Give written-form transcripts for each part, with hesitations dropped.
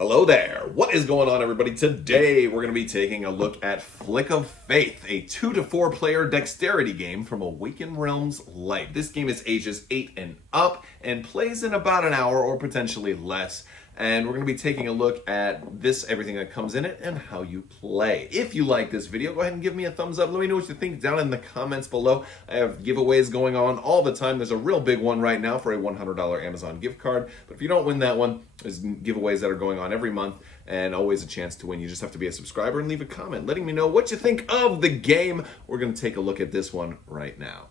Hello there. What is going on, everybody? Today we're going to be taking a look at Flick of Faith, a 2 to 4 player dexterity game from Awakened Realms Light. This game is ages 8 and up and plays in about an hour or potentially less. And we're going to be taking a look at everything that comes in it, and how you play. If you like this video, go ahead and give me a thumbs up. Let me know what you think down in the comments below. I have giveaways going on all the time. There's a real big one right now for a $100 Amazon gift card. But if you don't win that one, there's giveaways that are going on every month and always a chance to win. You just have to be a subscriber and leave a comment letting me know what you think of the game. We're going to take a look at this one right now.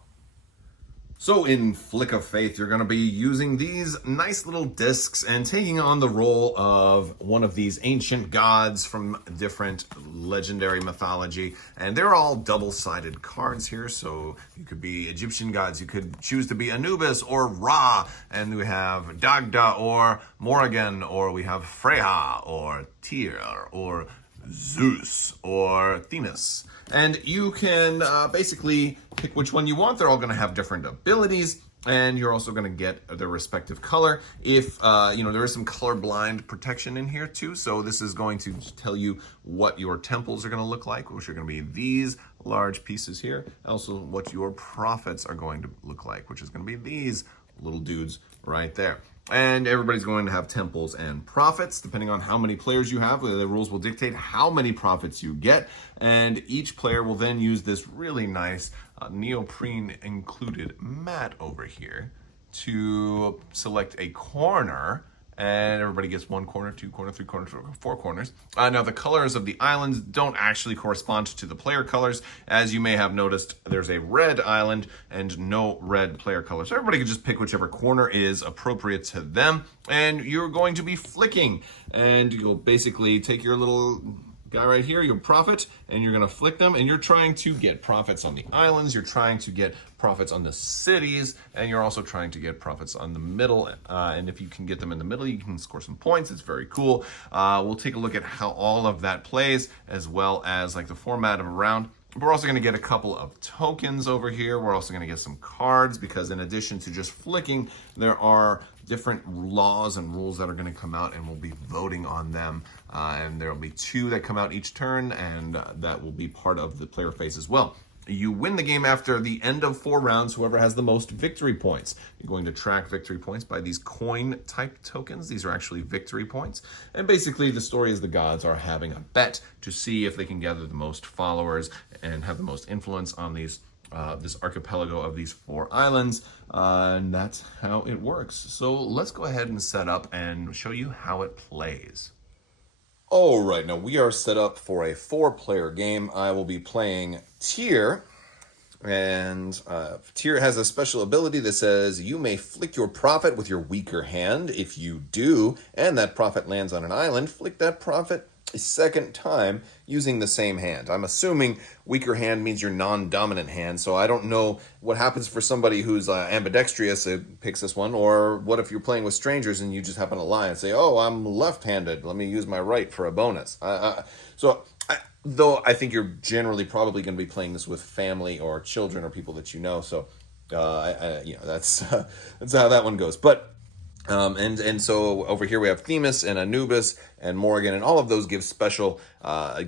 So in Flick of Faith, you're going to be using these nice little discs and taking on the role of one of these ancient gods from different legendary mythology. And they're all double-sided cards here, so you could be Egyptian gods, you could choose to be Anubis or Ra, and we have Dagda or Morrigan, or we have Freya or Tyr or Zeus or Themis. And you can basically pick which one you want. They're all going to have different abilities, and you're also going to get their respective color. If, there is some colorblind protection in here too, so this is going to tell you what your temples are going to look like, which are going to be these large pieces here. Also, what your prophets are going to look like, which is going to be these little dudes right there. And everybody's going to have temples and prophets, depending on how many players you have. The rules will dictate how many prophets you get. And each player will then use this really nice neoprene included mat over here to select a corner. And everybody gets 1 corner, 2 corner, 3 corners, 4 corners. Now, the colors of the islands don't actually correspond to the player colors. As you may have noticed, there's a red island and no red player color. So everybody can just pick whichever corner is appropriate to them. And you're going to be flicking. And you'll basically take your little guy right here, your prophet, and you're going to flick them, and you're trying to get prophets on the islands, you're trying to get prophets on the cities, and you're also trying to get prophets on the middle, and if you can get them in the middle, you can score some points. It's very cool. We'll take a look at how all of that plays, as well as like the format of a round. We're also going to get a couple of tokens over here. We're also going to get some cards, because in addition to just flicking, there are different laws and rules that are going to come out, and we'll be voting on them. And there will be 2 that come out each turn, and that will be part of the player phase as well. You win the game after the end of 4 rounds, whoever has the most victory points. You're going to track victory points by these coin-type tokens. These are actually victory points. And basically, the story is the gods are having a bet to see if they can gather the most followers and have the most influence on these this archipelago of these 4 islands. And that's how it works. So let's go ahead and set up and show you how it plays. All right, now we are set up for a 4-player game. I will be playing Tyr, and Tyr has a special ability that says you may flick your prophet with your weaker hand. If you do, and that prophet lands on an island, flick that prophet a second time using the same hand. I'm assuming weaker hand means your non-dominant hand, so I don't know what happens for somebody who's ambidextrous who picks this one, or what if you're playing with strangers and you just happen to lie and say, oh, I'm left-handed, let me use my right for a bonus. Though I think you're generally probably going to be playing this with family or children or people that you know, so that's how that one goes. But and so over here we have Themis and Anubis and Morrigan, and all of those give special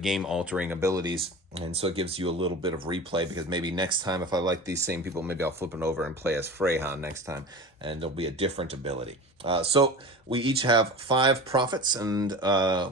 game-altering abilities. And so it gives you a little bit of replay, because maybe next time, if I like these same people, maybe I'll flip it over and play as Freya next time, and there'll be a different ability. So we each have 5 prophets, and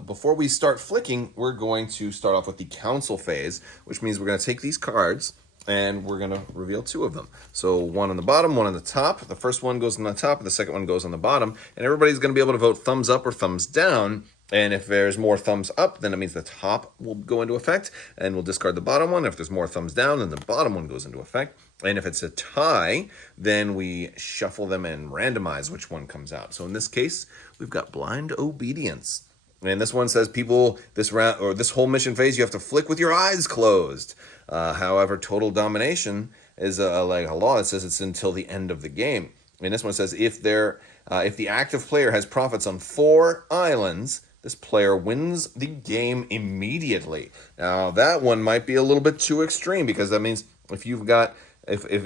before we start flicking, we're going to start off with the council phase, which means we're going to take these cards, and we're going to reveal 2 of them. So 1 on the bottom, 1 on the top. The first one goes on the top, and the second one goes on the bottom. And everybody's going to be able to vote thumbs up or thumbs down. And if there's more thumbs up, then it means the top will go into effect, and we'll discard the bottom one. If there's more thumbs down, then the bottom one goes into effect. And if it's a tie, then we shuffle them and randomize which one comes out. So in this case, we've got blind obedience. And this one says this round, or this whole mission phase, you have to flick with your eyes closed. However, total domination is like a law that says it's until the end of the game. And this one says if the active player has prophets on 4 islands, this player wins the game immediately. Now, that one might be a little bit too extreme, because that means if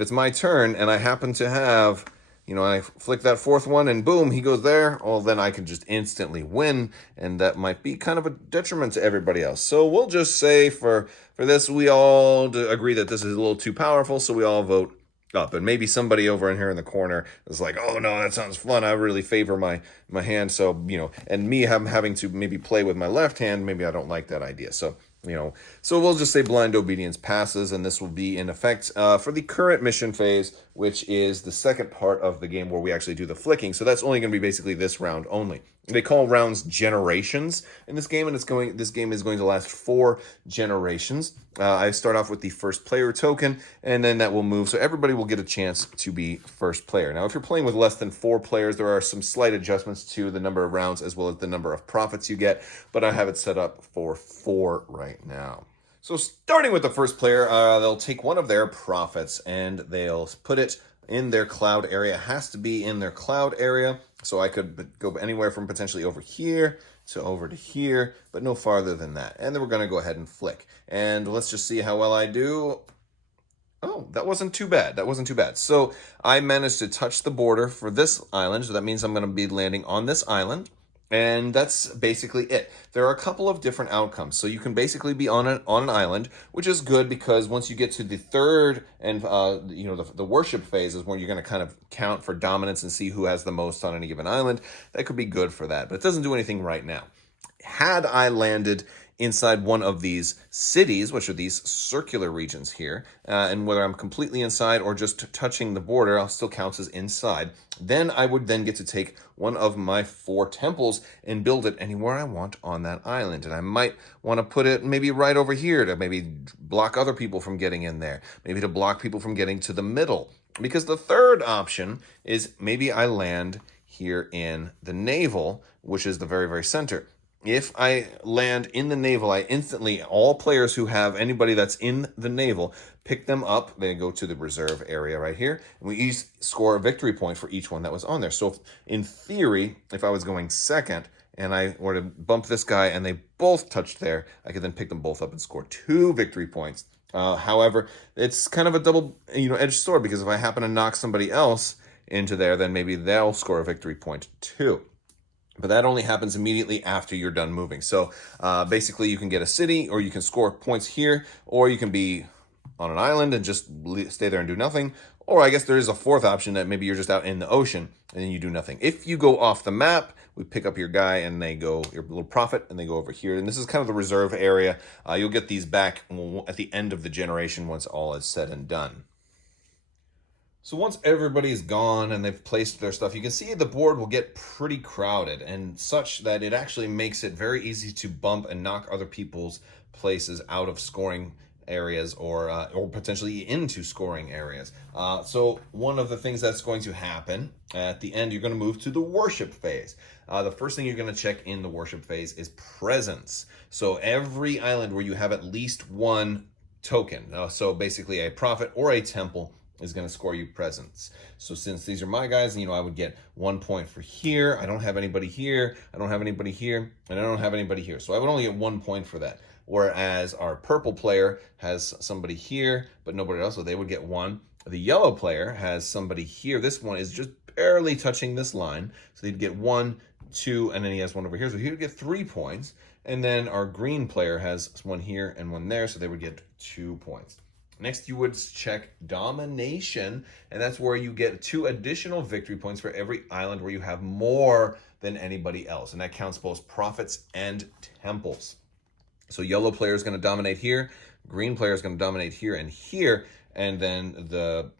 it's my turn and I happen to have I flick that fourth one and boom, he goes there. Well, then I can just instantly win, and that might be kind of a detriment to everybody else. So we'll just say for this, we all agree that this is a little too powerful, so we all vote up. And maybe somebody over in here in the corner is like, oh no, that sounds fun. I really favor my hand. So, and me having to maybe play with my left hand, maybe I don't like that idea. So, so we'll just say blind obedience passes, and this will be in effect for the current mission phase, which is the second part of the game where we actually do the flicking. So that's only going to be basically this round only. They call rounds generations in this game, and this game is going to last 4 generations. I start off with the first player token, and then that will move, so everybody will get a chance to be first player. Now, if you're playing with less than 4 players, there are some slight adjustments to the number of rounds as well as the number of profits you get, but I have it set up for 4 right now. So starting with the first player, they'll take one of their profits and they'll put it in their cloud area. It has to be in their cloud area. So I could go anywhere from potentially over here to over to here, but no farther than that. And then we're going to go ahead and flick. And let's just see how well I do. Oh, that wasn't too bad. That wasn't too bad. So I managed to touch the border for this island. So that means I'm going to be landing on this island. And that's basically it. There are a couple of different outcomes. So you can basically be on an island, which is good because once you get to the third and the worship phase is where you're going to kind of count for dominance and see who has the most on any given island. That could be good for that, but it doesn't do anything right now. Had I landed inside one of these cities, which are these circular regions here, and whether I'm completely inside or just touching the border, I'll still count as inside. Then I would then get to take one of my 4 temples and build it anywhere I want on that island. And I might want to put it maybe right over here to maybe block other people from getting in there, maybe to block people from getting to the middle. Because the third option is maybe I land here in the navel, which is the very, very center. If I land in the navel, I instantly, all players who have anybody that's in the navel, pick them up. They go to the reserve area right here. And we each score a victory point for each one that was on there. So in theory, if I was going second and I were to bump this guy and they both touched there, I could then pick them both up and score 2 victory points. However, it's kind of a double, edged sword, because if I happen to knock somebody else into there, then maybe they'll score a victory point too. But that only happens immediately after you're done moving. So basically you can get a city, or you can score points here, or you can be on an island and just stay there and do nothing. Or I guess there is a fourth option that maybe you're just out in the ocean and then you do nothing. If you go off the map, we pick up your guy and they go, your little prophet, and they go over here. And this is kind of the reserve area. You'll get these back at the end of the generation once all is said and done. So once everybody's gone and they've placed their stuff, you can see the board will get pretty crowded, and such that it actually makes it very easy to bump and knock other people's places out of scoring areas or potentially into scoring areas. So one of the things that's going to happen at the end, you're going to move to the worship phase. The first thing you're going to check in the worship phase is presence. So every island where you have at least 1 token, so basically a prophet or a temple, is going to score you presence. So since these are my guys, I would get 1 point for here. I don't have anybody here. I don't have anybody here. And I don't have anybody here. So I would only get 1 point for that. Whereas our purple player has somebody here, but nobody else, so they would get 1. The yellow player has somebody here. This one is just barely touching this line. So they'd get 1, 2, and then he has 1 over here. So he would get 3 points. And then our green player has 1 here and 1 there. So they would get 2 points. Next, you would check Domination, and that's where you get 2 additional victory points for every island where you have more than anybody else, and that counts both profits and temples. So yellow player is going to dominate here, green player is going to dominate here, and then the,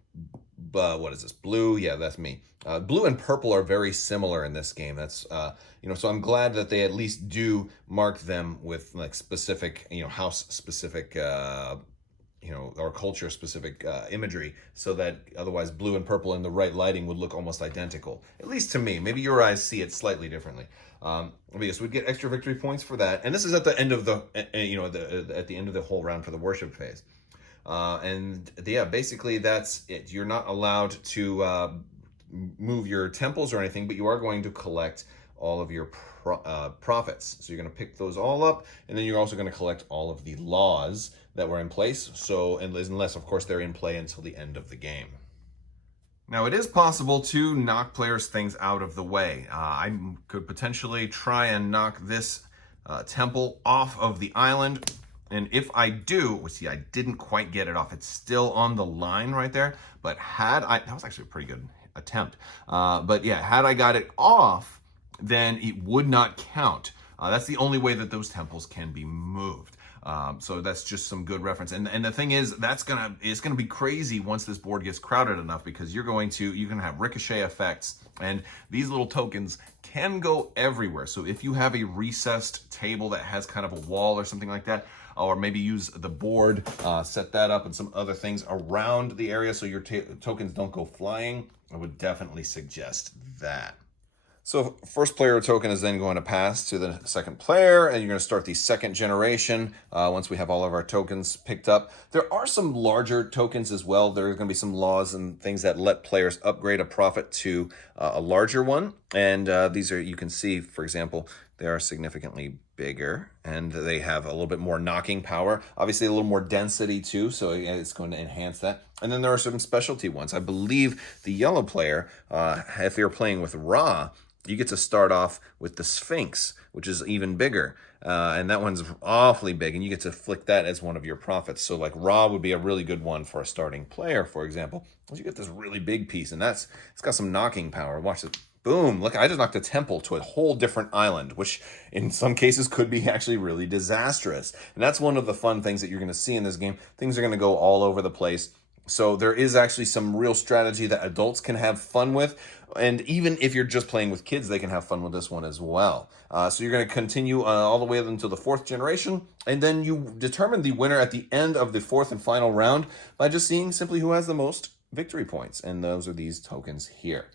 what is this, blue? Yeah, that's me. Blue and purple are very similar in this game. That's, so I'm glad that they at least do mark them with like specific, house-specific or culture-specific imagery, so that otherwise blue and purple in the right lighting would look almost identical. At least to me. Maybe your eyes see it slightly differently. Yes, we'd get extra victory points for that. And this is at the end of the, at the end of the whole round for the worship phase. Basically that's it. You're not allowed to move your temples or anything, but you are going to collect all of your profits. So you're going to pick those all up, and then you're also going to collect all of the laws that were in place. So, unless of course they're in play until the end of the game. Now, it is possible to knock players' things out of the way. I could potentially try and knock this temple off of the island. And if I do, well, see, I didn't quite get it off. It's still on the line right there. But that was actually a pretty good attempt. But yeah, had I got it off, then it would not count. That's the only way that those temples can be moved. So that's just some good reference. And the thing is, it's gonna be crazy once this board gets crowded enough, because you're gonna have ricochet effects, and these little tokens can go everywhere. So if you have a recessed table that has kind of a wall or something like that, or maybe use the board, set that up and some other things around the area so your tokens don't go flying, I would definitely suggest that. So first player token is then going to pass to the second player, and you're going to start the second generation once we have all of our tokens picked up. There are some larger tokens as well. There are going to be some laws and things that let players upgrade a prophet to a larger one. And these are, you can see, for example, they are significantly bigger, and they have a little bit more knocking power. Obviously, a little more density too, so it's going to enhance that. And then there are some specialty ones. I believe the yellow player, if you're playing with Ra, you get to start off with the Sphinx, which is even bigger. And that one's awfully big, and you get to flick that as one of your prophets. So like Ra would be a really good one for a starting player, for example. You get this really big piece, and it's got some knocking power. Watch it. Boom, look, I just knocked a temple to a whole different island, which in some cases could be actually really disastrous. And that's one of the fun things that you're going to see in this game. Things are going to go all over the place. So there is actually some real strategy that adults can have fun with. And even if you're just playing with kids, they can have fun with this one as well. So you're going to continue all the way up until the fourth generation. And then you determine the winner at the end of the fourth and final round by just seeing simply who has the most victory points. And those are these tokens here.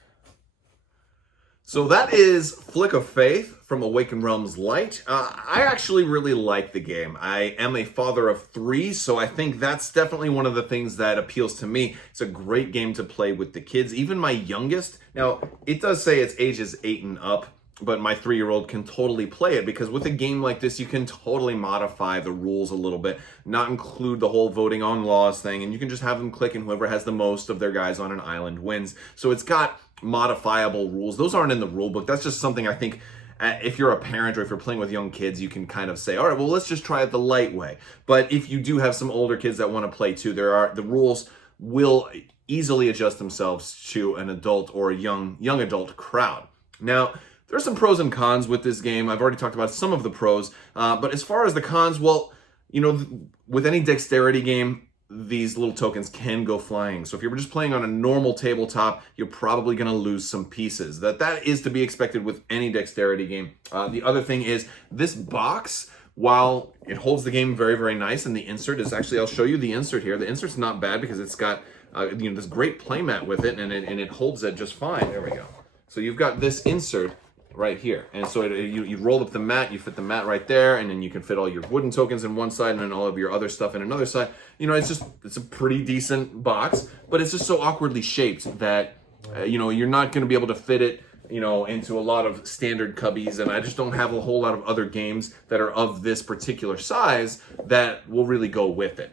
So that is Flick of Faith from Awakened Realms Light. I actually really like the game. I am a father of 3, so I think that's definitely one of the things that appeals to me. It's a great game to play with the kids, even my youngest. Now, it does say it's ages 8 and up, but my 3-year-old can totally play it, because with a game like this, you can totally modify the rules a little bit, not include the whole voting on laws thing, and you can just have them click, and whoever has the most of their guys on an island wins. So it's got modifiable rules. Those aren't in the rule book. That's just something I think if you're a parent or if you're playing with young kids, you can kind of say, all right, well, let's just try it the light way. But if you do have some older kids that want to play too, the rules will easily adjust themselves to an adult or a young adult crowd. Now, there's some pros and cons with this game. I've already talked about some of the pros, but as far as the cons, well, you know, with any dexterity game, these little tokens can go flying. So if you're just playing on a normal tabletop, you're probably going to lose some pieces. That is to be expected with any dexterity game. The other thing is this box, while it holds the game very, very nice, and the insert is actually, I'll show you the insert here. The insert's not bad because it's got this great playmat with it, and it holds it just fine. There we go. So you've got this insert right here, and so you roll up the mat, you fit the mat right there, and then you can fit all your wooden tokens in one side and then all of your other stuff in another side. You know, it's a pretty decent box, but it's just so awkwardly shaped that you know, you're not going to be able to fit it, you know, into a lot of standard cubbies, and I just don't have a whole lot of other games that are of this particular size that will really go with it.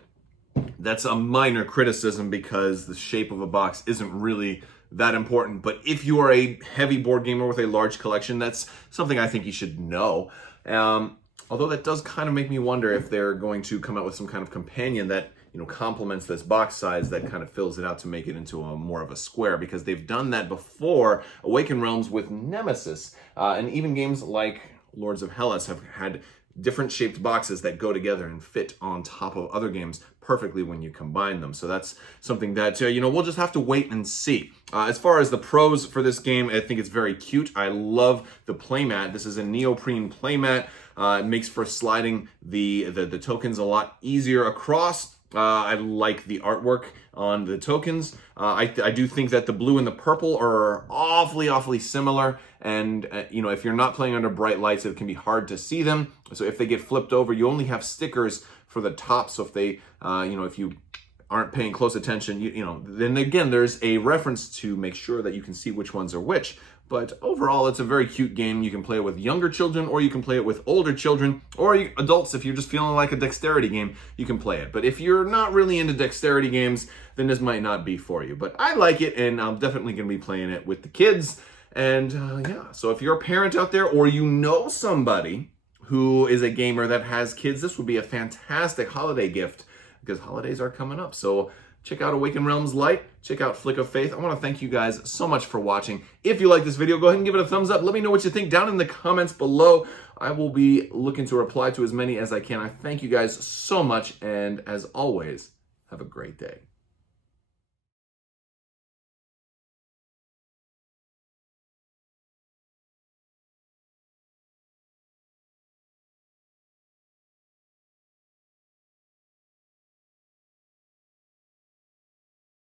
That's a minor criticism because the shape of a box isn't really that important. But if you are a heavy board gamer with a large collection, that's something I think you should know. Although that does kind of make me wonder if they're going to come out with some kind of companion that, you know, complements this box size, that kind of fills it out to make it into a more of a square, because they've done that before. Awakened Realms with Nemesis, and even games like Lords of Hellas have had different shaped boxes that go together and fit on top of other games perfectly when you combine them. So that's something that, you know, we'll just have to wait and see. As far as the pros for this game, I think it's very cute. I love the playmat. This is a neoprene playmat. It makes for sliding the tokens a lot easier across. I like the artwork on the tokens. I do think that the blue and the purple are awfully similar. And, you know, if you're not playing under bright lights, it can be hard to see them. So if they get flipped over, you only have stickers for the top. So if they, you know, if you aren't paying close attention, you know, then again, there's a reference to make sure that you can see which ones are which. But overall, it's a very cute game. You can play it with younger children, or you can play it with older children, or adults. If you're just feeling like a dexterity game, you can play it. But if you're not really into dexterity games, then this might not be for you. But I like it, and I'm definitely going to be playing it with the kids. And yeah, so if you're a parent out there, or you know somebody who is a gamer that has kids, this would be a fantastic holiday gift, because holidays are coming up. So check out Awakened Realms Light. Check out Flick of Faith. I want to thank you guys so much for watching. If you like this video, go ahead and give it a thumbs up. Let me know what you think down in the comments below. I will be looking to reply to as many as I can. I thank you guys so much, and as always, have a great day.